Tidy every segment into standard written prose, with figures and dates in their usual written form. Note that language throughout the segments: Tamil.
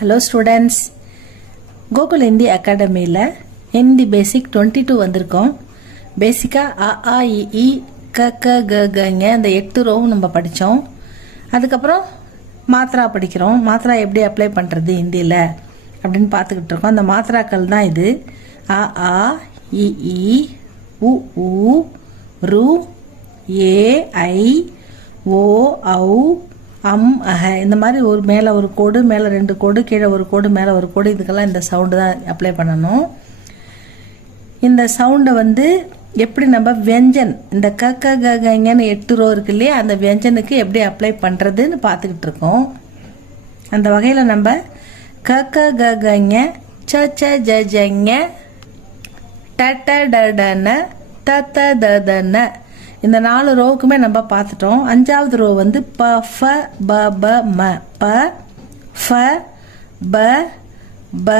Hello students, Google Hindi Academy la Hindi Basic 22 வந்திருக்கோம். பேசிக்கா அ ஆ இ ஈ க க க கங்க அந்த 8 ரோ நம்ம படிச்சோம். அதுக்கப்புறம் மாத்ரா படிக்கிறோம். மாத்ரா எப்படி அப்ளை பண்றது ஹிந்தில அப்படினு பார்த்துக்கிட்டு இருக்கோம். அந்த மாத்ராக்கள் தான் இது. அ ஆ இ ஈ உ ஊ ரு ஏ ஐ ஓ ஔ அம் அஹ இந்த மாதிரி ஒரு மேலே ஒரு கோடு மேலே 2 கோடு கீழே ஒரு கோடு மேலே ஒரு கோடு இதுக்கெல்லாம் இந்த சவுண்டு தான் அப்ளை பண்ணணும். இந்த சவுண்டை வந்து எப்படி நம்ம வியஞ்சன் இந்த க க க கங்கன்னு 8 ரோ இருக்கு இல்லையா அந்த வியஞ்சனுக்கு எப்படி அப்ளை பண்ணுறதுன்னு பார்த்துக்கிட்டு இருக்கோம். அந்த வகையில் நம்ம க க க கங்க ச ச ஜ ஜங்க ட ட ட டன த த த தன இந்த 4 ரோவுக்குமே நம்ம பார்த்துட்டோம். 5வது ரோ வந்து ப ஃப ப ப ம ப ஃப ப ப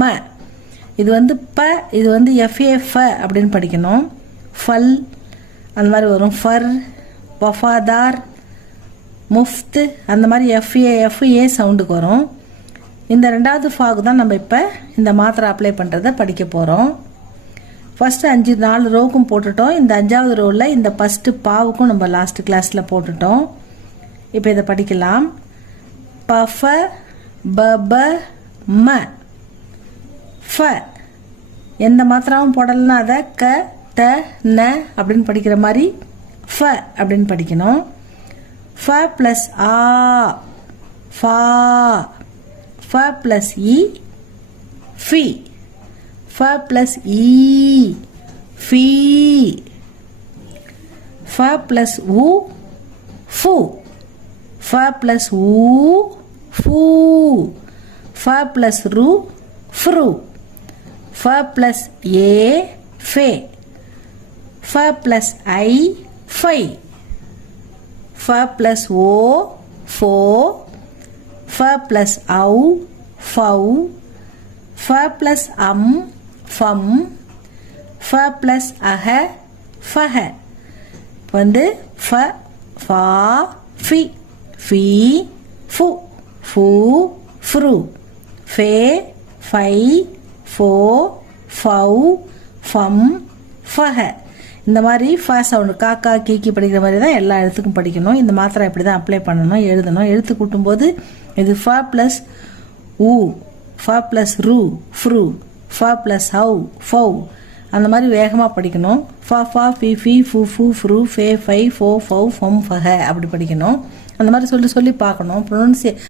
ம இது வந்து ப இது வந்து எஃப்ஏ ஃப அப்படின்னு படிக்கணும். ஃபல் அந்த மாதிரி வரும். ஃபர் வஃபாதார் முஃப்த் அந்த மாதிரி எஃப்ஏ சவுண்டுக்கு வரும். இந்த 2வது ஃபாகு தான் நம்ம இப்போ இந்த மாத்திரை அப்ளை பண்ணுறதை படிக்க போகிறோம். ஃபஸ்ட்டு 4 ரோவுக்கும் போட்டுட்டோம். இந்த 5வது ரோவில் இந்த ஃபஸ்ட்டு பாவுக்கும் நம்ம லாஸ்ட் கிளாஸில் போட்டுட்டோம். இப்போ இதை படிக்கலாம். பஃப பப ம ஃப எந்த மாத்திராவும் போடலைன்னா அதை க த ந அப்படின்னு படிக்கிற மாதிரி ஃப அப்படின்னு படிக்கணும். ஃப ப்ளஸ் ஆ ஃபா ஃப ப்ளஸ் இ ஃபி Fa plus E Fi Fa plus U Fu Fa plus U Fu Fa plus Ru Fru Fa plus A Fe Fa plus I Fi Fa plus O Fo Fa plus Au Fau Fa plus ஃபம் ஃப ப்ளஸ் அஹ ஃபஹ வந்து ஃப ஃபா ஃபி ஃபி ஃபு ஃபூ ஃப்ரு ஃபே ஃபை ஃபோ ஃபௌ ஃபம் ஃபஹ இந்த மாதிரி ஃப சவுண்டு காக்கா கீக்கி படிக்கிற மாதிரி தான் எல்லா எழுத்துக்கும் படிக்கணும். இந்த மாத்திரை இப்படி தான் அப்ளை பண்ணணும் எழுதணும். எழுத்து கூட்டும்போது இது ஃப ப்ளஸ் ஊ ஃப ப்ளஸ் ரு ஃப்ரு ஃப ப்ளஸ் ஹவு ஃபௌ அந்த மாதிரி வேகமாக படிக்கணும். ஃப ஃபா ஃபி ஃபி ஃபு ஃபு ஃப்ரு ஃபே ஃபை ஃபோ ஃபௌ ஃபம் ஃபஹ அப்படி படிக்கணும். அந்த மாதிரி சொல்லி பார்க்கணும். ப்ரொனன்சி